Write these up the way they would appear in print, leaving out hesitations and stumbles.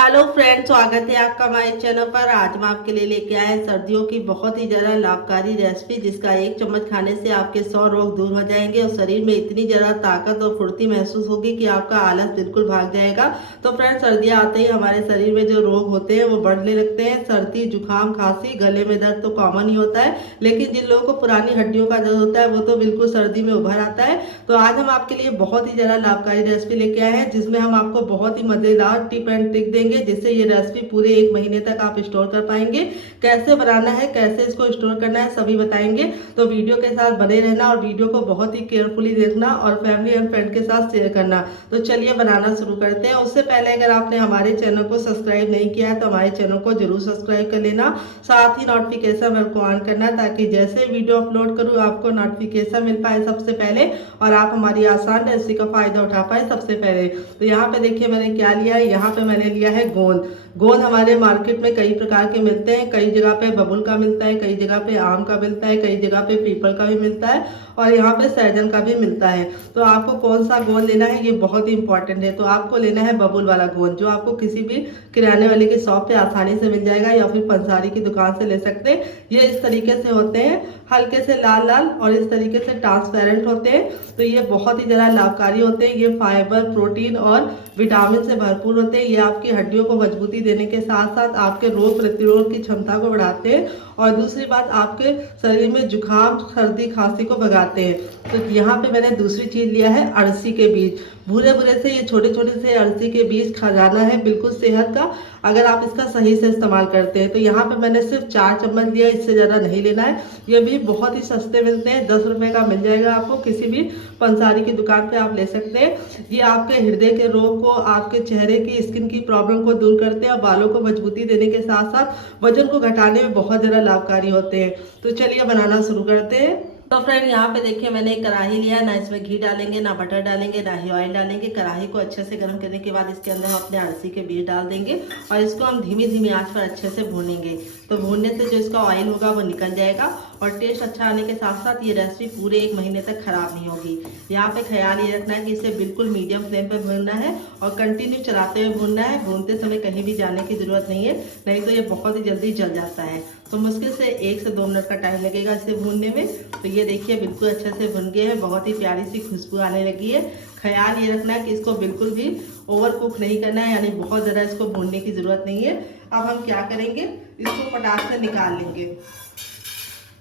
Hello friends, स्वागत है आपका हमारे चैनल पर। आज हम आपके लिए लेके आए हैं सर्दियों की बहुत ही ज़्यादा लाभकारी रेसिपी, जिसका एक चम्मच खाने से आपके 100 रोग दूर हो जाएंगे और शरीर में इतनी ज़्यादा ताकत और फुर्ती महसूस होगी कि आपका आलस बिल्कुल भाग जाएगा। तो फ्रेंड्स, सर्दियाँ आते ही हमारे शरीर में जो रोग होते हैं वो बढ़ने लगते हैं। सर्दी, जुकाम, खांसी, गले में दर्द तो कॉमन ही होता है, लेकिन जिन लोगों को पुरानी हड्डियों का दर्द होता है वो तो बिल्कुल सर्दी में उभर आता है। तो आज हम आपके लिए बहुत ही ज़्यादा लाभकारी रेसिपी लेके आए हैं, जिसमें हम आपको बहुत ही मज़ेदार टिप एंड ट्रिक देंगे, जिससे ये रेसिपी पूरे 1 महीने तक आप स्टोर कर पाएंगे। कैसे बनाना है, कैसे इसको स्टोर करना है, सभी बताएंगे। तो वीडियो के साथ बने रहना और वीडियो को बहुत ही केयरफुली देखना और फैमिली एंड फ्रेंड के साथ शेयर करना। तो चलिए बनाना शुरू करते हैं। उससे पहले अगर आपने हमारे चैनल को सब्सक्राइब नहीं किया है तो हमारे चैनल को जरूर सब्सक्राइब कर लेना। साथ ही नोटिफिकेशन बेल को ऑन करना, ताकि जैसे वीडियो अपलोड करूँ आपको नोटिफिकेशन मिल पाए सबसे पहले और आप हमारी आसान रेसिपी का फायदा उठा पाए सबसे पहले। तो यहाँ पे देखिए मैंने क्या लिया है। यहाँ पे मैंने लिया है गोंद। गोंद हमारे मार्केट में कई प्रकार के मिलते हैं। कई जगह पे बबूल का मिलता है, कई जगह पे आम का मिलता है, कई जगह पे पीपल का भी मिलता है और यहाँ पे सहजन का भी मिलता है। तो आपको कौन सा गोंद लेना है ये बहुत ही इंपॉर्टेंट है। तो आपको लेना है बबूल वाला गोंद, जो आपको किसी भी किराने वाले की शॉप पे आसानी से मिल जाएगा या फिर पंसारी की दुकान से ले सकते हैं। ये इस तरीके से होते हैं, हल्के से लाल लाल और इस तरीके से ट्रांसपेरेंट होते हैं। तो ये बहुत ही ज़्यादा लाभकारी होते हैं। ये फाइबर, प्रोटीन और विटामिन से भरपूर होते हैं। ये आपकी हड्डियों को मजबूती देने के साथ साथ आपके रोग प्रतिरोध की क्षमता को बढ़ाते हैं और दूसरी बात आपके शरीर में जुकाम, सर्दी, खांसी को भगाते हैं। तो यहाँ पे मैंने दूसरी चीज़ लिया है अरसी के बीज। भूरे भूरे से ये छोटे छोटे से अरसी के बीज खजाना है बिल्कुल सेहत का, अगर आप इसका सही से इस्तेमाल करते हैं। तो यहाँ पे मैंने सिर्फ 4 चम्मच लिया, इससे ज़्यादा नहीं लेना है। ये भी बहुत ही सस्ते मिलते हैं, 10 रुपये का मिल जाएगा आपको, किसी भी पंसारी की दुकान पे आप ले सकते हैं। ये आपके हृदय के रोग को, आपके चेहरे की स्किन की प्रॉब्लम को दूर करते हैं और बालों को मजबूती देने के साथ साथ वजन को घटाने में बहुत ज़्यादा लाभकारी होते हैं। तो चलिए बनाना शुरू करते हैं। तो फ्रेंड, यहाँ पे देखिए मैंने एक कढ़ाई लिया है। ना इसमें घी डालेंगे, ना बटर डालेंगे, ना ही ऑयल डालेंगे। कढ़ाई को अच्छे से गर्म करने के बाद इसके अंदर हम अपने अरसी के बीज डाल देंगे और इसको हम धीमी धीमी आंच पर अच्छे से भूनेंगे। तो भूनने से जो इसका ऑयल होगा वो निकल जाएगा और टेस्ट अच्छा आने के साथ साथ ये रेसिपी पूरे 1 महीने तक खराब नहीं होगी। यहाँ पे ख्याल ये रखना है कि इसे बिल्कुल मीडियम फ्लेम पे भूनना है और कंटिन्यू चलाते हुए भूनना है। भूनते समय कहीं भी जाने की जरूरत नहीं है, नहीं तो ये बहुत ही जल्दी जल जाता है। तो मुश्किल से 1 से 2 मिनट का टाइम लगेगा इसे भूनने में। तो ये देखिए बिल्कुल अच्छे से भुन गए हैं, बहुत ही प्यारी सी खुशबू आने लगी है। ख्याल ये रखना है कि इसको बिल्कुल भी ओवर कुक नहीं करना है, यानी बहुत ज़्यादा इसको भूनने की ज़रूरत नहीं है। अब हम क्या करेंगे, इसको पटाख से निकाल लेंगे।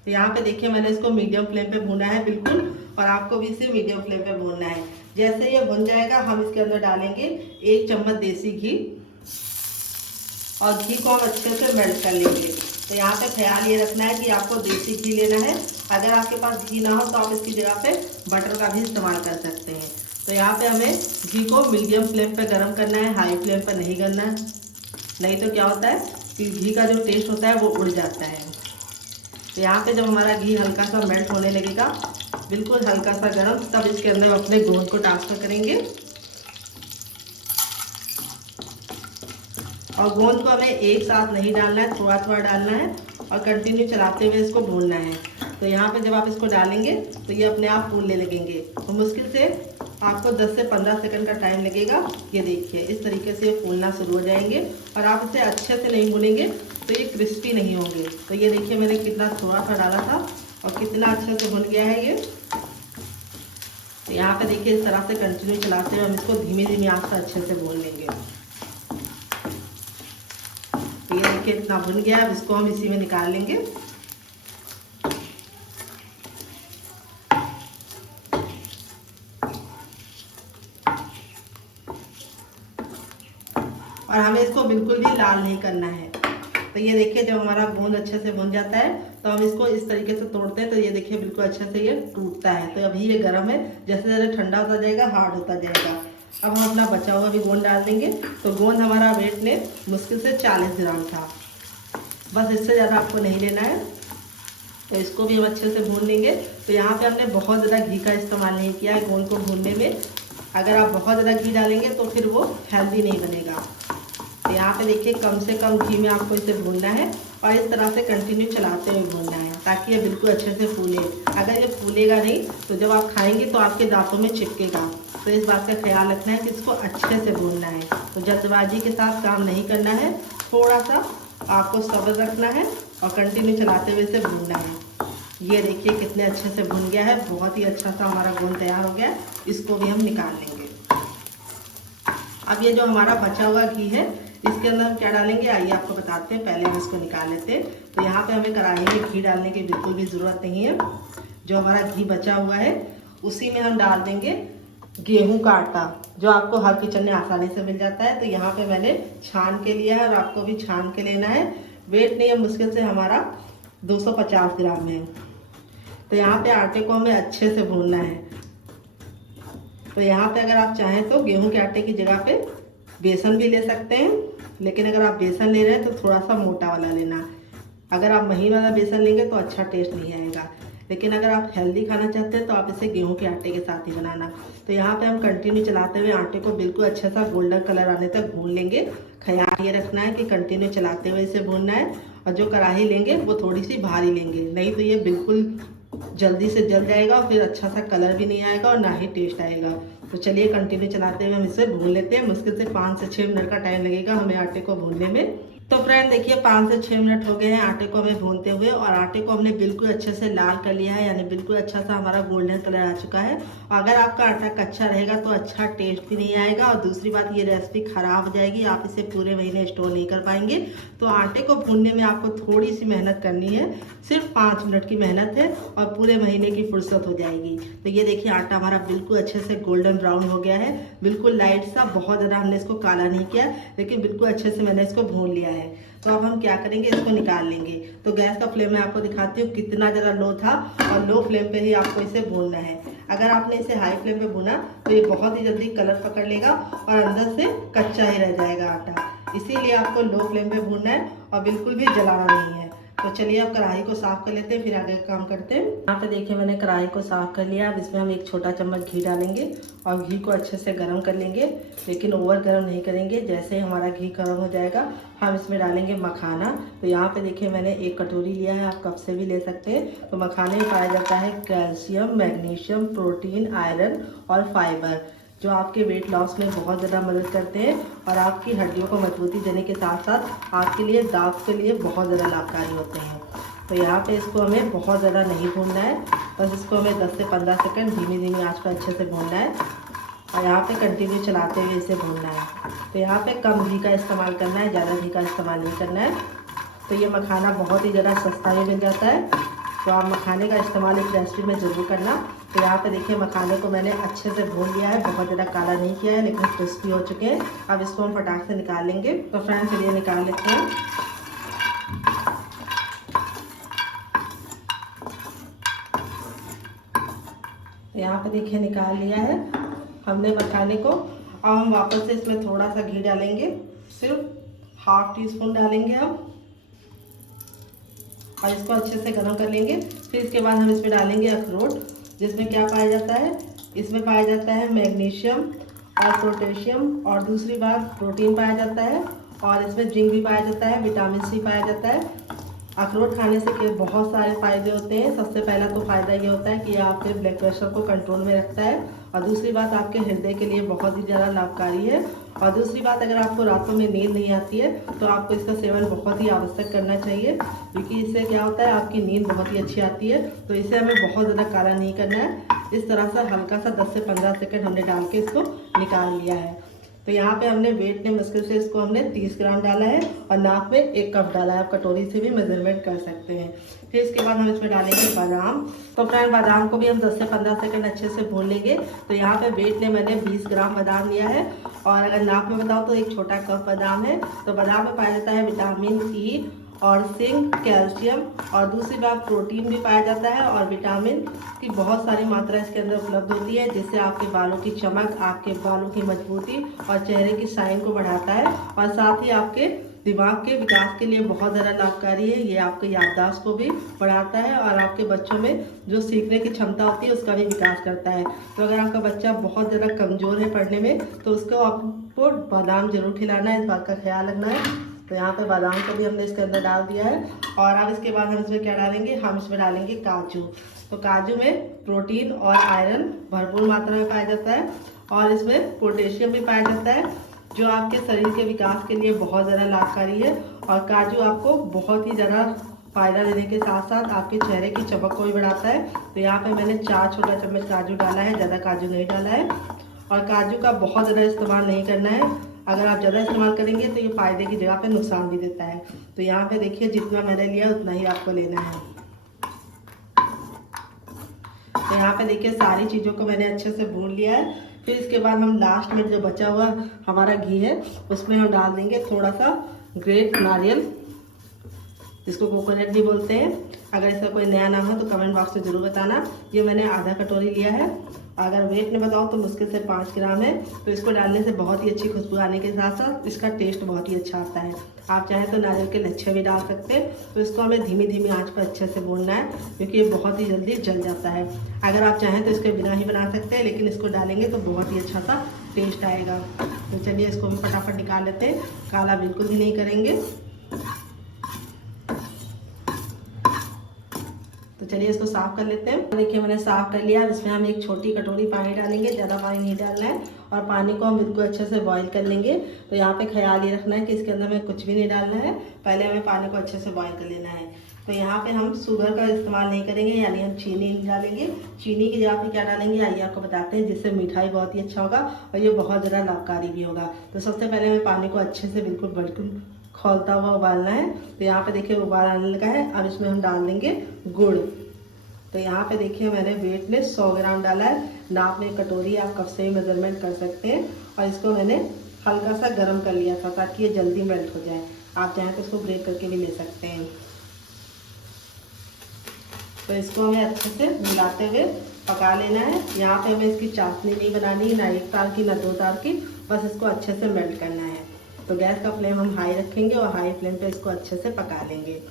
तो यहाँ पे देखिए मैंने इसको मीडियम फ्लेम पे भूना है बिल्कुल, और आपको भी इसे मीडियम फ्लेम पे भूनना है। जैसे ये भुन जाएगा हम इसके अंदर डालेंगे 1 चम्मच देसी घी और घी को हम अच्छे से मेल्ट कर लेंगे। तो यहाँ पे ख्याल ये रखना है कि आपको देसी घी लेना है। अगर आपके पास घी ना हो तो आप इसकी जगह पे बटर का भी इस्तेमाल कर सकते हैं। तो यहाँ पे हमें घी को मीडियम फ्लेम पे गरम करना है, हाई फ्लेम पर नहीं करना है, नहीं तो क्या होता है कि घी का जो टेस्ट होता है वो उड़ जाता है। तो यहाँ पे जब हमारा घी हल्का सा मेल्ट होने लगेगा, बिल्कुल हल्का सा गरम, तब इसके अंदर अपने गोंद को ट्रांसफर करेंगे और गोंद को हमें एक साथ नहीं डालना है, थोड़ा थोड़ा डालना है और कंटिन्यू चलाते हुए इसको भूनना है। तो यहाँ पे जब आप इसको डालेंगे तो ये अपने आप फूलने लगेंगे। तो मुश्किल से आपको 10 से 15 सेकंड का टाइम लगेगा। ये देखिए इस तरीके से ये फूलना शुरू हो जाएंगे और आप इसे अच्छे से नहीं भूनेंगे तो ये क्रिस्पी नहीं होंगे। तो ये देखिए मैंने कितना थोड़ा सा डाला था और कितना अच्छे से भुन गया है ये। तो यहाँ पे देखिए इस तरह से कंटिन्यू चलाते हुए हम इसको धीमी धीमी आंच पर अच्छे से भून लेंगे। तो ये देखिए इतना भुन गया, अब इसको हम इसी में निकाल लेंगे। और हमें इसको बिल्कुल भी लाल नहीं करना है। तो ये देखिए जब हमारा गोंद अच्छे से भुन जाता है तो हम इसको इस तरीके से तोड़ते हैं। तो ये देखिए बिल्कुल अच्छे से ये टूटता है। तो अभी ये गर्म है, जैसे जैसे ठंडा होता जाएगा हार्ड होता जाएगा। अब हम अपना बचा हुआ भी गोंद डाल देंगे। तो गोंद हमारा वेट में मुश्किल से 40 ग्राम था, बस इससे ज़्यादा आपको नहीं लेना है। तो इसको भी हम अच्छे से भून लेंगे। तो यहाँ पे हमने बहुत ज़्यादा घी का इस्तेमाल नहीं किया है गोंद को भूनने में। अगर आप बहुत ज़्यादा घी डालेंगे तो फिर वो हेल्दी नहीं बनेगा। तो यहाँ पे देखिए कम से कम घी में आपको इसे भूनना है और इस तरह से कंटिन्यू चलाते हुए भूनना है, ताकि ये बिल्कुल अच्छे से फूले। अगर ये फूलेगा नहीं तो जब आप खाएंगे तो आपके दांतों में चिपकेगा। तो इस बात का ख्याल रखना है कि इसको अच्छे से भूनना है। तो जल्दबाजी के साथ काम नहीं करना है, थोड़ा सा आपको सब्र रखना है और कंटिन्यू चलाते हुए इसे भूनना है। ये देखिए कितने अच्छे से भुन गया है, बहुत ही अच्छा सा हमारा गोंद तैयार हो गया है। इसको भी हम निकाल लेंगे। अब ये जो हमारा बचा हुआ घी है इसके अंदर हम क्या डालेंगे आइए आपको बताते हैं। पहले हम इसको निकाल लेते हैं। तो यहाँ पे हमें कढ़ाई में घी डालने की बिल्कुल भी ज़रूरत नहीं है। जो हमारा घी बचा हुआ है उसी में हम डाल देंगे गेहूं का आटा, जो आपको हर किचन में आसानी से मिल जाता है। तो यहाँ पे मैंने छान के लिया है और आपको भी छान के लेना है। वेट नहीं है, मुश्किल से हमारा 250 ग्राम है। तो यहाँ पे आटे को हमें अच्छे से भूनना है। तो यहाँ पे अगर आप चाहें तो गेहूं के आटे की जगह पे बेसन भी ले सकते हैं, लेकिन अगर आप बेसन ले रहे हैं तो थोड़ा सा मोटा वाला लेना। अगर आप महीन वाला बेसन लेंगे तो अच्छा टेस्ट नहीं आएगा, लेकिन अगर आप हेल्दी खाना चाहते हैं तो आप इसे गेहूं के आटे के साथ ही बनाना। तो यहाँ पे हम कंटिन्यू चलाते हुए आटे को बिल्कुल अच्छा सा गोल्डन कलर आने तक भून लेंगे। ख्याल ये रखना है कि कंटिन्यू चलाते हुए इसे भूनना है। और जो कढ़ाई लेंगे वो थोड़ी सी भारी लेंगे, नहीं तो ये बिल्कुल जल्दी से जल जाएगा और फिर अच्छा सा कलर भी नहीं आएगा और ना ही टेस्ट आएगा। तो चलिए कंटिन्यू चलाते हुए हम इसे भून लेते हैं। मुश्किल से 5 से 6 मिनट का टाइम लगेगा हमें आटे को भूनने में। तो फ्रेंड देखिए 5 से 6 मिनट हो गए हैं आटे को हमें भूनते हुए, और आटे को हमने बिल्कुल अच्छे से लाल कर लिया है, यानी बिल्कुल अच्छा सा हमारा गोल्डन कलर आ चुका है। अगर आपका आटा कच्चा रहेगा तो अच्छा टेस्ट भी नहीं आएगा, और दूसरी बात ये रेसिपी ख़राब हो जाएगी, आप इसे पूरे महीने स्टोर नहीं कर पाएंगे। तो आटे को भूनने में आपको थोड़ी सी मेहनत करनी है, सिर्फ 5 मिनट की मेहनत है और पूरे महीने की फुर्सत हो जाएगी। तो ये देखिए आटा हमारा बिल्कुल अच्छे से गोल्डन ब्राउन हो गया है, बिल्कुल लाइट सा, बहुत ज़्यादा हमने इसको काला नहीं किया, लेकिन बिल्कुल अच्छे से मैंने इसको भून लिया है। तो अब हम क्या करेंगे, इसको निकाल लेंगे। तो गैस का फ्लेम मैं आपको दिखाती हूँ कितना ज़रा लो था, और लो फ्लेम पे ही आपको इसे भूनना है। अगर आपने इसे हाई फ्लेम पे भुना तो ये बहुत ही जल्दी कलर पकड़ लेगा और अंदर से कच्चा ही रह जाएगा आटा। इसीलिए आपको लो फ्लेम पे भूनना है और बिल्कुल भी जलाना नहीं है। तो चलिए अब कढ़ाई को साफ कर लेते हैं, फिर आगे काम करते हैं। यहाँ पे देखिए मैंने कढ़ाई को साफ कर लिया। अब इसमें हम 1 छोटा चम्मच घी डालेंगे और घी को अच्छे से गर्म कर लेंगे, लेकिन ओवर गर्म नहीं करेंगे। जैसे ही हमारा घी गर्म हो जाएगा हम इसमें डालेंगे मखाना। तो यहाँ पे देखिए मैंने 1 कटोरी लिया है, आप कप से भी ले सकते हैं। तो मखाने में पाया जाता है कैल्शियम, मैग्नीशियम, प्रोटीन, आयरन और फाइबर, जो आपके वेट लॉस में बहुत ज़्यादा मदद करते हैं और आपकी हड्डियों को मजबूती देने के साथ साथ आपके लिए दांत के लिए बहुत ज़्यादा लाभकारी होते हैं। तो यहाँ पे इसको हमें बहुत ज़्यादा नहीं भूनना है, बस इसको हमें 10 से 15 सेकंड धीमी धीमी आंच पर अच्छे से भूनना है और यहाँ पे कंटिन्यू चलाते हुए इसे भूनना है। तो यहाँ पे कम घी का इस्तेमाल करना है, ज़्यादा घी का इस्तेमाल नहीं करना है। तो ये मखाना बहुत ही ज़्यादा सस्ता भी मिल जाता है, तो आप मखाने का इस्तेमाल इस रेसिपी में ज़रूर करना। तो यहाँ पे देखिए मखाने को मैंने अच्छे से भून लिया है, बहुत ज़्यादा काला नहीं किया है, लेकिन क्रिस्पी हो चुके हैं। अब इसको हम फटाक से निकाल लेंगे। तो फ्रेंड्स चलिए निकाल लेते हैं। तो यहाँ पे देखिए निकाल लिया है हमने मखाने को। अब हम वापस से इसमें थोड़ा सा घी डालेंगे, सिर्फ ½ टीस्पून डालेंगे हम, और इसको अच्छे से गर्म कर लेंगे। फिर इसके बाद हम इसमें डालेंगे अखरोट, जिसमें क्या पाया जाता है, इसमें पाया जाता है मैग्नीशियम और पोटेशियम, और दूसरी बात प्रोटीन पाया जाता है, और इसमें जिंक भी पाया जाता है, विटामिन सी पाया जाता है। अखरोट खाने से बहुत सारे फ़ायदे होते हैं। सबसे पहला तो फ़ायदा ये होता है कि आपके ब्लड प्रेशर को कंट्रोल में रखता है, और दूसरी बात आपके हृदय के लिए बहुत ही ज़्यादा लाभकारी है। और दूसरी बात, अगर आपको रातों में नींद नहीं आती है तो आपको इसका सेवन बहुत ही आवश्यक करना चाहिए, क्योंकि इससे क्या होता है आपकी नींद बहुत ही अच्छी आती है। तो इसे हमें बहुत ज़्यादा काला नहीं करना है। इस तरह से हल्का सा 10 से 15 सेकंड हमने डाल के इसको निकाल लिया है। तो यहाँ पे हमने वेट ने मुश्किल से इसको हमने 30 ग्राम डाला है और नाप में 1 कप डाला है। आप कटोरी से भी मेजरमेंट कर सकते हैं। फिर इसके बाद हम इसमें डालेंगे बादाम। तो फ्रेंड बादाम को भी हम 10 से 15 सेकंड अच्छे से भून लेंगे। तो यहाँ पे वेट ने मैंने 20 ग्राम बादाम लिया है, और अगर नाप में बताऊँ तो 1 छोटा कप बादाम है। तो बादाम में पाया जाता है विटामिन ई और जिंक, कैल्शियम, और दूसरी बात प्रोटीन भी पाया जाता है, और विटामिन की बहुत सारी मात्रा इसके अंदर उपलब्ध होती है, जिससे आपके बालों की चमक, आपके बालों की मजबूती और चेहरे की शाइन को बढ़ाता है, और साथ ही आपके दिमाग के विकास के लिए बहुत ज़्यादा लाभकारी है। ये आपके याददाश्त को भी बढ़ाता है, और आपके बच्चों में जो सीखने की क्षमता होती है उसका भी विकास करता है। तो अगर आपका बच्चा बहुत ज़्यादा कमज़ोर है पढ़ने में, तो उसको आपको बादाम जरूर खिलाना है, इस बात का ख्याल रखना है। तो यहाँ पे बादाम को भी हमने इसके अंदर डाल दिया है। और अब इसके बाद हम इसमें क्या डालेंगे, हम इसमें डालेंगे काजू। तो काजू में प्रोटीन और आयरन भरपूर मात्रा में पाया जाता है, और इसमें पोटेशियम भी पाया जाता है। जो आपके शरीर के विकास के लिए बहुत ज़्यादा लाभकारी है। और काजू आपको बहुत ही ज़्यादा फ़ायदा देने के साथ साथ आपके चेहरे की चमक को भी बढ़ाता है। तो यहाँ पे मैंने 4 छोटा चम्मच काजू डाला है, ज़्यादा काजू नहीं डाला है। और काजू का बहुत ज़्यादा इस्तेमाल नहीं करना है, अगर आप ज़्यादा इस्तेमाल करेंगे तो ये फ़ायदे की जगह पे नुकसान भी देता है। तो यहाँ पे देखिए जितना मैंने लिया उतना ही आपको लेना है। तो यहाँ पे देखिए सारी चीज़ों को मैंने अच्छे से भून लिया है। फिर इसके बाद हम लास्ट में जो बचा हुआ हमारा घी है उसमें हम डाल देंगे थोड़ा सा ग्रेट नारियल, जिसको कोकोनट भी बोलते हैं। अगर इसका कोई नया नाम है तो कमेंट बॉक्स में ज़रूर बताना। ये मैंने आधा कटोरी लिया है, अगर वेट में बताऊँ तो मुश्किल से 5 ग्राम है। तो इसको डालने से बहुत ही अच्छी खुशबू आने के साथ साथ इसका टेस्ट बहुत ही अच्छा आता है। आप चाहें तो नारियल के लच्छे भी डाल सकते हैं। तो इसको हमें धीमी धीमी आंच पर अच्छे से भूनना है, क्योंकि ये बहुत ही जल्दी जल जाता है। अगर आप चाहें तो इसके बिना ही बना सकते हैं, लेकिन इसको डालेंगे तो बहुत ही अच्छा सा टेस्ट आएगा। तो चलिए इसको भी फटाफट निकाल लेते हैं, काला बिल्कुल भी नहीं करेंगे। तो चलिए इसको साफ़ कर लेते हैं। देखिए मैंने साफ़ कर लिया। इसमें हम एक छोटी कटोरी पानी डालेंगे, ज़्यादा पानी नहीं डालना है। और पानी को हम बिल्कुल अच्छे से बॉईल कर लेंगे। तो यहाँ पे ख्याल ये रखना है कि इसके अंदर हमें कुछ भी नहीं डालना है, पहले हमें पानी को अच्छे से बॉईल कर लेना है। तो यहाँ पे हम शुगर का इस्तेमाल नहीं करेंगे, यानी हम चीनी नहीं डालेंगे। चीनी की जगह पे क्या डालेंगे आइए आपको बताते हैं, जिससे मिठाई बहुत ही अच्छा होगा और ये बहुत ज़्यादा लाभकारी भी होगा। तो सबसे पहले हमें पानी को अच्छे से बिल्कुल खौलता हुआ उबालना है। तो यहाँ पे देखिए उबाल आने लगा है। अब इसमें हम डाल देंगे गुड़। तो यहाँ पे देखिए मैंने वेट में 100 ग्राम डाला है। नाप में कटोरी आप कप से भी मेजरमेंट कर सकते हैं। और इसको मैंने हल्का सा गर्म कर लिया था ताकि ये जल्दी मेल्ट हो जाए। आप चाहें तो इसको ब्रेक करके भी ले सकते हैं। तो इसको हमें अच्छे से मिलाते हुए पका लेना है। यहाँ पे हमें इसकी चाशनी नहीं बनानी, ना 1 तार की ना 2 तार की, बस इसको अच्छे से मेल्ट करना है। तो गैस का फ्लेम हम हाई रखेंगे और हाई फ्लेम पे इसको अच्छे से पका लेंगे।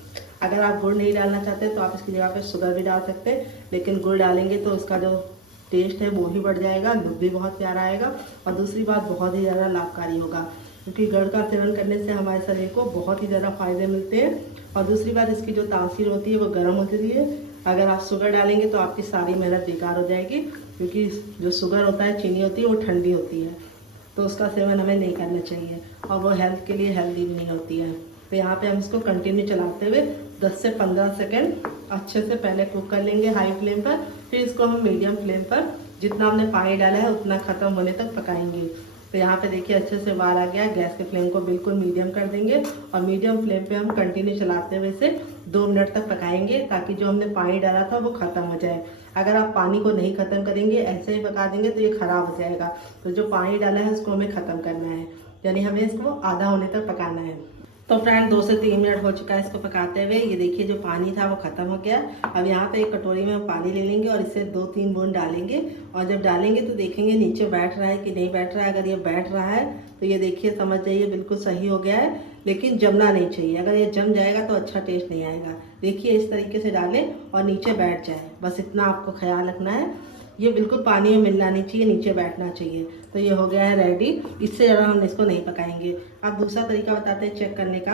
अगर आप गुड़ नहीं डालना चाहते तो आप इसकी जगह पे शुगर भी डाल सकते हैं, लेकिन गुड़ डालेंगे तो उसका जो टेस्ट है वो भी बढ़ जाएगा, लुक भी बहुत प्यारा आएगा। और दूसरी बात बहुत ही ज़्यादा लाभकारी होगा, क्योंकि गुड़ का सेवन करने से हमारे शरीर को बहुत ही ज़्यादा फायदे मिलते हैं। और दूसरी बात इसकी जो तासीर होती है वो गर्म होती है। अगर आप शुगर डालेंगे तो आपकी सारी मेहनत बेकार हो जाएगी, क्योंकि जो शुगर होता है, चीनी होती है, वो ठंडी होती है। तो उसका सेवन हमें नहीं करना चाहिए और वो हेल्थ के लिए हेल्दी भी नहीं होती है। तो यहाँ पे हम इसको कंटिन्यू चलाते हुए 10 से 15 सेकंड अच्छे से पहले कुक कर लेंगे हाई फ्लेम पर। फिर इसको हम मीडियम फ्लेम पर जितना हमने पानी डाला है उतना ख़त्म होने तक पकाएंगे। तो यहाँ पे देखिए अच्छे से उबाल आ गया। गैस के फ्लेम को बिल्कुल मीडियम कर देंगे और मीडियम फ्लेम पे हम कंटिन्यू चलाते हुए इसे 2 मिनट तक पकाएंगे, ताकि जो हमने पानी डाला था वो ख़त्म हो जाए। अगर आप पानी को नहीं ख़त्म करेंगे, ऐसे ही पका देंगे तो ये ख़राब हो जाएगा। तो जो पानी डाला है उसको हमें ख़त्म करना है, यानी हमें इसको आधा होने तक पकाना है। तो फ्रेंड 2 से 3 मिनट हो चुका है इसको पकाते हुए। ये देखिए जो पानी था वो ख़त्म हो गया। अब यहाँ पे एक कटोरी में हम पानी ले लेंगे और इसे 2-3 बूंद डालेंगे। और जब डालेंगे तो देखेंगे नीचे बैठ रहा है कि नहीं बैठ रहा है। अगर ये बैठ रहा है तो ये देखिए समझ जाइए बिल्कुल सही हो गया है, लेकिन जमना नहीं चाहिए। अगर ये जम जाएगा तो अच्छा टेस्ट नहीं आएगा। देखिए इस तरीके से डालें और नीचे बैठ जाए, बस इतना आपको ख्याल रखना है। ये बिल्कुल पानी में मिलना नहीं चाहिए, नीचे बैठना चाहिए। तो ये हो गया है रेडी। इससे ज़्यादा हम इसको नहीं पकाएंगे। अब दूसरा तरीका बताते हैं चेक करने का।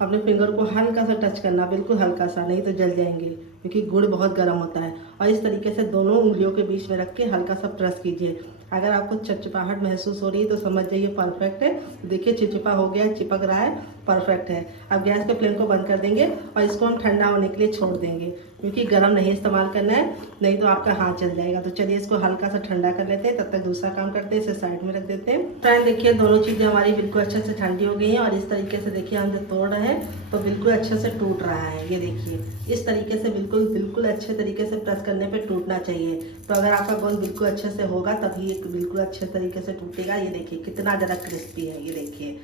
अपने फिंगर को हल्का सा टच करना, बिल्कुल हल्का सा, नहीं तो जल जाएंगे, क्योंकि गुड़ बहुत गर्म होता है। और इस तरीके से दोनों उंगलियों के बीच में रख के हल्का सा प्रेस कीजिए। अगर आपको चिपचिपाहट महसूस हो रही है तो समझ जाइए परफेक्ट है। देखिए चिपचिपा हो गया, चिपक रहा है, परफेक्ट है। अब गैस के फ्लेम को बंद कर देंगे और इसको हम ठंडा होने के लिए छोड़ देंगे, क्योंकि गर्म नहीं इस्तेमाल करना है, नहीं तो आपका हाथ जल जाएगा। तो चलिए इसको हल्का सा ठंडा कर लेते हैं, तब तक दूसरा काम करते हैं, इसे साइड में रख देते हैं। फ्रेंड देखिए दोनों चीज़ें हमारी बिल्कुल अच्छे से ठंडी हो गई हैं और इस तरीके से देखिए हम जब तोड़ रहे हैं तो बिल्कुल अच्छे से टूट रहा है। ये देखिए इस तरीके से बिल्कुल अच्छे तरीके से प्रेस करने पे टूटना चाहिए। तो अगर आपका गोंद बिल्कुल अच्छे से होगा तभी ये बिल्कुल अच्छे तरीके से टूटेगा। ये देखिए कितना ज़्यादा क्रिस्पी है। ये देखिए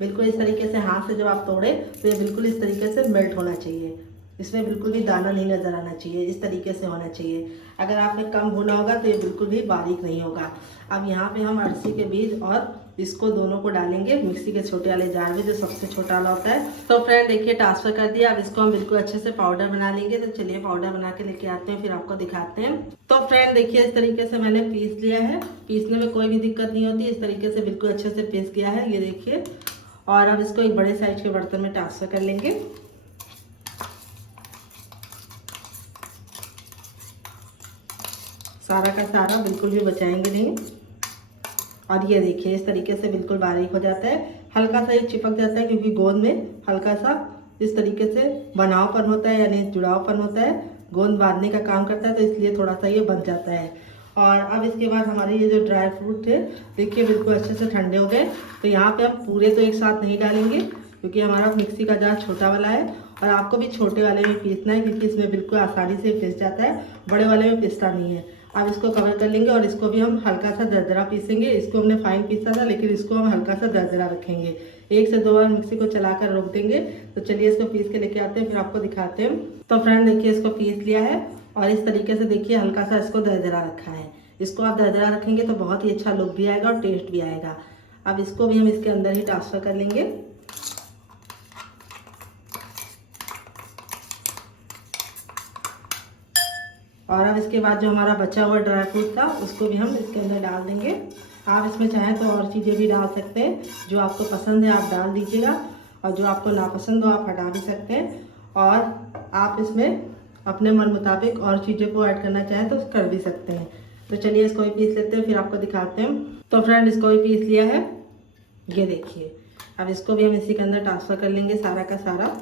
बिल्कुल इस तरीके से हाथ से जब आप तोड़े तो ये बिल्कुल इस तरीके से मेल्ट होना चाहिए। इसमें बिल्कुल भी दाना नहीं नज़र आना चाहिए, इस तरीके से होना चाहिए। अगर आपने कम भुना होगा तो ये बिल्कुल भी बारीक नहीं होगा। अब यहाँ पे हम अरसी के बीज और इसको दोनों को डालेंगे मिक्सी के छोटे वाले जार में, जो सबसे छोटा वाला होता है। तो फ्रेंड देखिए ट्रांसफर कर दिया। अब इसको हम बिल्कुल अच्छे से पाउडर बना लेंगे। तो चलिए पाउडर बना के लेके आते हैं, फिर आपको दिखाते हैं। तो फ्रेंड देखिए इस तरीके से मैंने पीस लिया है। पीसने में कोई भी दिक्कत नहीं होती, इस तरीके से बिल्कुल अच्छे से पीस गया है। ये देखिए। और अब इसको एक बड़े साइज के बर्तन में ट्रांसफर कर लेंगे। सारा का सारा बिल्कुल भी बचाएंगे नहीं। और ये देखिए इस तरीके से बिल्कुल बारीक हो जाता है, हल्का सा ये चिपक जाता है क्योंकि गोंद में हल्का सा इस तरीके से बनावपन होता है, यानी जुड़ावपन होता है, गोंद बांधने का काम करता है, तो इसलिए थोड़ा सा ये बन जाता है। और अब इसके बाद हमारे ये जो ड्राई फ्रूट थे देखिए बिल्कुल अच्छे से ठंडे हो गए। तो यहाँ पे हम पूरे तो एक साथ नहीं डालेंगे क्योंकि हमारा मिक्सी का जार छोटा वाला है और आपको भी छोटे वाले में पीसना है क्योंकि इसमें बिल्कुल आसानी से पिस जाता है, बड़े वाले में पिसता नहीं है। अब इसको कवर कर लेंगे और इसको भी हम हल्का सा दरदरा पीसेंगे। इसको हमने फाइन पीसा था लेकिन इसको हम हल्का सा दरदरा रखेंगे। 1 से 2 बार मिक्सी को चलाकर रोक देंगे। तो चलिए इसको पीस के लेके आते हैं, फिर आपको दिखाते हैं। तो फ्रेंड देखिए इसको पीस लिया है और इस तरीके से देखिए हल्का सा इसको दरदरा रखा है। इसको आप दरदरा रखेंगे तो बहुत ही अच्छा लुक भी आएगा और टेस्ट भी आएगा। अब इसको भी हम इसके अंदर ही ट्रांसफ़र कर लेंगे। और अब इसके बाद जो हमारा बचा हुआ ड्राई फ्रूट था उसको भी हम इसके अंदर डाल देंगे। आप इसमें चाहें तो और चीज़ें भी डाल सकते हैं, जो आपको पसंद है आप डाल दीजिएगा और जो आपको नापसंद हो आप हटा भी सकते हैं। और आप इसमें अपने मन मुताबिक और चीज़ों को ऐड करना चाहें तो कर भी सकते हैं। तो चलिए इसको भी पीस लेते हैं, फिर आपको दिखाते हैं। तो फ्रेंड इसको भी पीस लिया है, ये देखिए। अब इसको भी हम इसी के अंदर ट्रांसफ़र कर लेंगे सारा का सारा।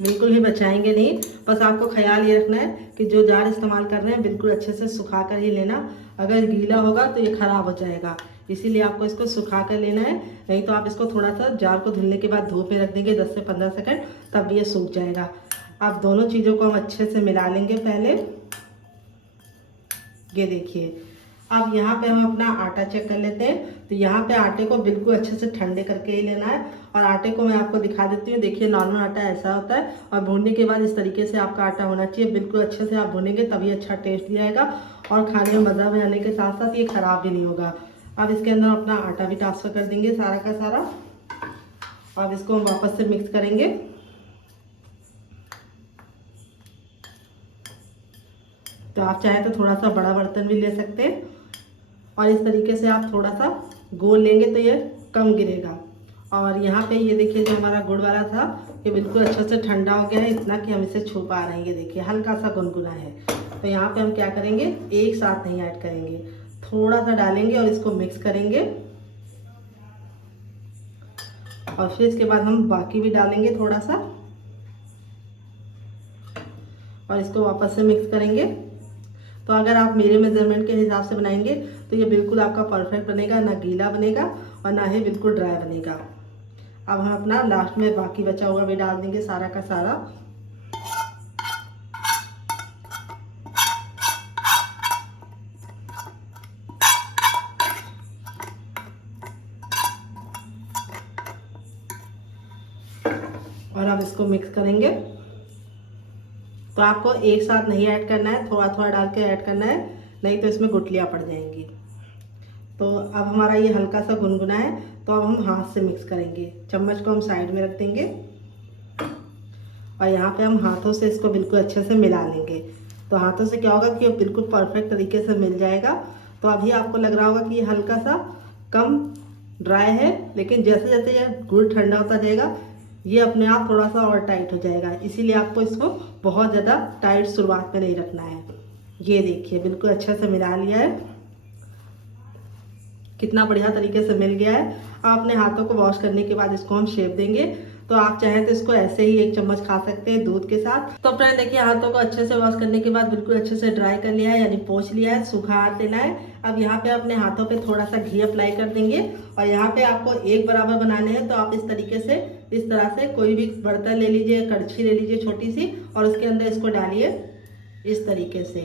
बिल्कुल ही बचाएंगे नहीं, बस आपको ख्याल ये रखना है कि जो जार इस्तेमाल कर रहे हैं बिल्कुल अच्छे से सुखा कर ही लेना। अगर गीला होगा तो ये ख़राब हो जाएगा, इसीलिए आपको इसको सुखा कर लेना है। नहीं तो आप इसको थोड़ा सा जार को धुलने के बाद धूप में रख देंगे 10 से 15 सेकंड, तब ये सूख जाएगा। अब दोनों चीज़ों को हम अच्छे से मिला लेंगे पहले। ये देखिए अब यहाँ पे हम अपना आटा चेक कर लेते हैं। तो यहाँ पे आटे को बिल्कुल अच्छे से ठंडे करके ही लेना है। और आटे को मैं आपको दिखा देती हूँ। देखिए नॉर्मल आटा ऐसा होता है और भूनने के बाद इस तरीके से आपका आटा होना चाहिए। बिल्कुल अच्छे से आप भूनेंगे तभी अच्छा टेस्ट भी आएगा और खाने में मज़ा भी आने के साथ साथ ये ख़राब भी नहीं होगा। अब इसके अंदर अपना आटा भी ट्रांसफ़र कर देंगे सारा का सारा। अब इसको हम वापस से मिक्स करेंगे। तो आप चाहें तो थोड़ा सा बड़ा बर्तन भी ले सकते हैं और इस तरीके से आप थोड़ा सा गोल लेंगे तो ये कम गिरेगा। और यहाँ पे ये देखिए जो हमारा गुड़ वाला था ये बिल्कुल अच्छे से ठंडा हो गया है, इतना कि हम इसे छू पा रहे हैं। ये देखिए हल्का सा गुनगुना है। तो यहाँ पे हम क्या करेंगे, एक साथ नहीं ऐड करेंगे, थोड़ा सा डालेंगे और इसको मिक्स करेंगे। और फिर इसके बाद हम बाकी भी डालेंगे थोड़ा सा और इसको वापस से मिक्स करेंगे। तो अगर आप मेरे मेज़रमेंट के हिसाब से बनाएंगे तो ये बिल्कुल आपका परफेक्ट बनेगा, ना गीला बनेगा और ना ही बिल्कुल ड्राई बनेगा। अब हम अपना लास्ट में बाकी बचा हुआ भी डाल देंगे सारा का सारा। और अब इसको मिक्स करेंगे। तो आपको एक साथ नहीं ऐड करना है, थोड़ा थोड़ा डाल के ऐड करना है, नहीं तो इसमें गुठलियाँ पड़ जाएंगी। तो अब हमारा ये हल्का सा गुनगुना है, तो अब हम हाथ से मिक्स करेंगे। चम्मच को हम साइड में रख देंगे और यहाँ पे हम हाथों से इसको बिल्कुल अच्छे से मिला लेंगे। तो हाथों से क्या होगा कि ये बिल्कुल परफेक्ट तरीके से मिल जाएगा। तो अभी आपको लग रहा होगा कि ये हल्का सा कम ड्राई है, लेकिन जैसे जैसे ये गुड़ ठंडा होता जाएगा ये अपने आप थोड़ा सा और टाइट हो जाएगा। इसीलिए आपको इसको बहुत ज़्यादा टाइट शुरुआत में नहीं रखना है। ये देखिए बिल्कुल अच्छे से मिला लिया है, कितना बढ़िया तरीके से मिल गया है। आप अपने हाथों को वॉश करने के बाद इसको हम शेप देंगे। तो आप चाहें तो इसको ऐसे ही 1 चम्मच खा सकते हैं दूध के साथ। तो फ्रेंड देखिए हाथों को अच्छे से वॉश करने के बाद बिल्कुल अच्छे से ड्राई कर लिया है, यानी पोंछ लिया है, सूखा हाथ लेना है। अब यहाँ पे अपने हाथों पे थोड़ा सा घी अप्लाई कर देंगे और यहाँ पे आपको एक बराबर बनाने हैं। तो आप इस तरीके से इस तरह से कोई भी बर्तन ले लीजिए, कड़छी ले लीजिए छोटी सी, और उसके अंदर इसको डालिए इस तरीके से।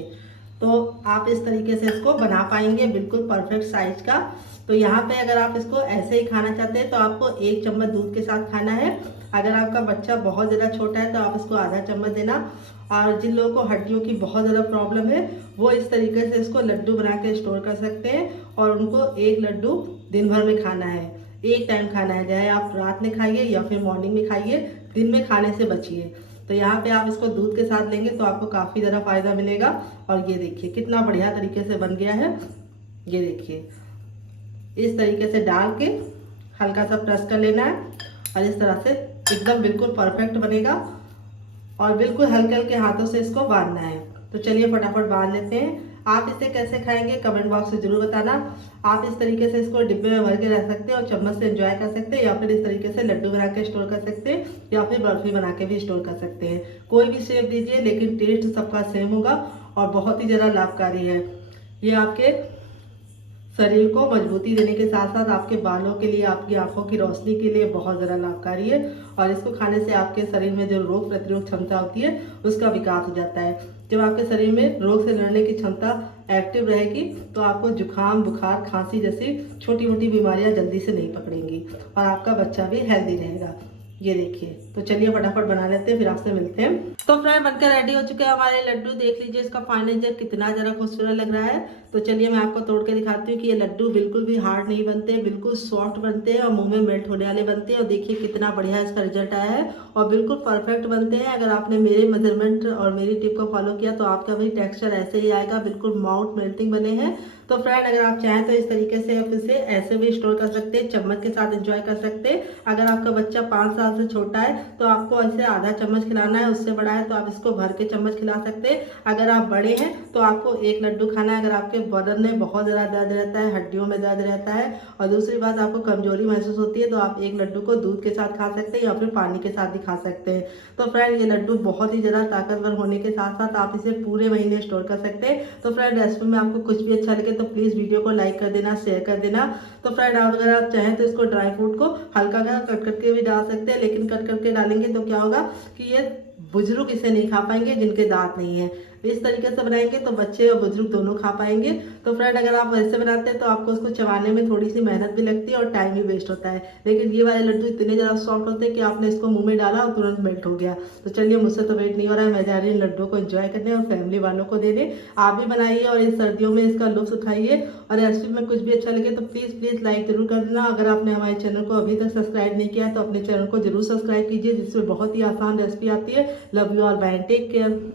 तो आप इस तरीके से इसको बना पाएंगे बिल्कुल परफेक्ट साइज का। तो यहाँ पे अगर आप इसको ऐसे ही खाना चाहते हैं तो आपको 1 चम्मच दूध के साथ खाना है। अगर आपका बच्चा बहुत ज़्यादा छोटा है तो आप इसको आधा चम्मच देना। और जिन लोगों को हड्डियों की बहुत ज़्यादा प्रॉब्लम है वो इस तरीके से इसको लड्डू बना के स्टोर कर सकते हैं और उनको 1 लड्डू दिन भर में खाना है, एक टाइम खाना है, चाहे आप रात में खाइए या फिर मॉर्निंग में खाइए, दिन में खाने से बचिए। तो यहाँ पे आप इसको दूध के साथ लेंगे तो आपको काफ़ी ज़्यादा फ़ायदा मिलेगा। और ये देखिए कितना बढ़िया तरीके से बन गया है। ये देखिए इस तरीके से डाल के हल्का सा प्रेस कर लेना है और इस तरह से एकदम बिल्कुल परफेक्ट बनेगा। और बिल्कुल हल्के हल्के हाथों से इसको बांधना है। तो चलिए फटाफट बांध लेते हैं। आप इसे कैसे खाएंगे कमेंट बॉक्स में जरूर बताना। आप इस तरीके से इसको डिब्बे में भर के रख सकते हैं और चम्मच से एंजॉय कर सकते हैं, या फिर इस तरीके से लड्डू बना के स्टोर कर सकते हैं, या फिर बर्फी बना के भी स्टोर कर सकते हैं। कोई भी शेप दीजिए, लेकिन टेस्ट सबका सेम होगा और बहुत ही ज़्यादा लाभकारी है। ये आपके शरीर को मजबूती देने के साथ साथ आपके बालों के लिए, आपकी आंखों की रोशनी के लिए बहुत ज़्यादा लाभकारी है। और इसको खाने से आपके शरीर में जो रोग प्रतिरोध क्षमता होती है उसका विकास हो जाता है। जब आपके शरीर में रोग से लड़ने की क्षमता एक्टिव रहेगी तो आपको जुकाम, बुखार, खांसी जैसी छोटी मोटी बीमारियां जल्दी से नहीं पकड़ेंगी और आपका बच्चा भी हेल्दी रहेगा। ये देखिए, तो चलिए फटाफट बना लेते हैं, फिर आपसे मिलते हैं। तो फ्रेंड बनकर रेडी हो चुके हैं हमारे लड्डू। देख लीजिए इसका फाइनल जब कितना ज़रा खूबसूरत लग रहा है। तो चलिए मैं आपको तोड़ के दिखाती हूँ कि ये लड्डू बिल्कुल भी हार्ड नहीं बनते, बिल्कुल सॉफ्ट बनते हैं और मुंह में मेल्ट होने वाले बनते हैं। और देखिए कितना बढ़िया इसका रिजल्ट आया है और बिल्कुल परफेक्ट बनते हैं। अगर आपने मेरे मेजरमेंट और मेरी टिप को फॉलो किया तो आपका भी टेक्सचर ऐसे ही आएगा, बिल्कुल माउथ मेल्टिंग बने हैं। तो फ्रेंड अगर आप चाहें तो इस तरीके से आप इसे ऐसे भी स्टोर कर सकते हैं, चम्मच के साथ एंजॉय कर सकते हैं। अगर आपका बच्चा 5 साल से छोटा है तो आपको ऐसे आधा चम्मच खिलाना है, उससे बड़ा है तो आप इसको भर के चम्मच खिला सकते हैं। अगर आप बड़े हैं तो आपको एक लड्डू खाना है। अगर आपके बदन में बहुत ज़्यादा दर्द रहता है, हड्डियों में दर्द रहता है और दूसरी बात आपको कमजोरी महसूस होती है, तो आप एक लड्डू को दूध के साथ खा सकते हैं या फिर पानी के साथ भी खा सकते हैं। तो फ्रेंड ये लड्डू बहुत ही ज़्यादा ताकतवर होने के साथ साथ आप इसे पूरे महीने स्टोर कर सकते हैं। तो फ्रेंड रेसिपी में आपको कुछ भी अच्छा लगे तो प्लीज़ वीडियो को लाइक कर देना, शेयर कर देना। तो फ्रेंड अगर आप चाहें तो इसको ड्राई फ्रूट को हल्का हल्का कट करके भी डाल सकते हैं, लेकिन कट करके डालेंगे तो क्या होगा कि ये बुजुर्ग इसे नहीं खा पाएंगे जिनके दांत नहीं है। इस तरीके से बनाएंगे तो बच्चे और बुजुर्ग दोनों खा पाएंगे। तो फ्रेंड अगर आप वैसे बनाते हैं तो आपको उसको चबाने में थोड़ी सी मेहनत भी लगती है और टाइम भी वेस्ट होता है, लेकिन ये वाले लड्डू इतने ज़्यादा सॉफ्ट होते हैं कि आपने इसको मुंह में डाला और तुरंत मेल्ट हो गया। तो चलिए मुझसे तो वेट नहीं हो रहा है, मैं जा रही हूँ लड्डू को एंजॉय करने और फैमिली वालों को देने। आप भी बनाइए और इस सर्दियों में इसका लुत्फ उठाइए। और रेसिपी में कुछ भी अच्छा लगे तो प्लीज़ लाइक जरूर कर देना। अगर आपने हमारे चैनल को अभी तक सब्सक्राइब नहीं किया तो अपने चैनल को जरूर सब्सक्राइब कीजिए, जिसमें बहुत ही आसान रेसिपी आती है। Love you all, bye, take care.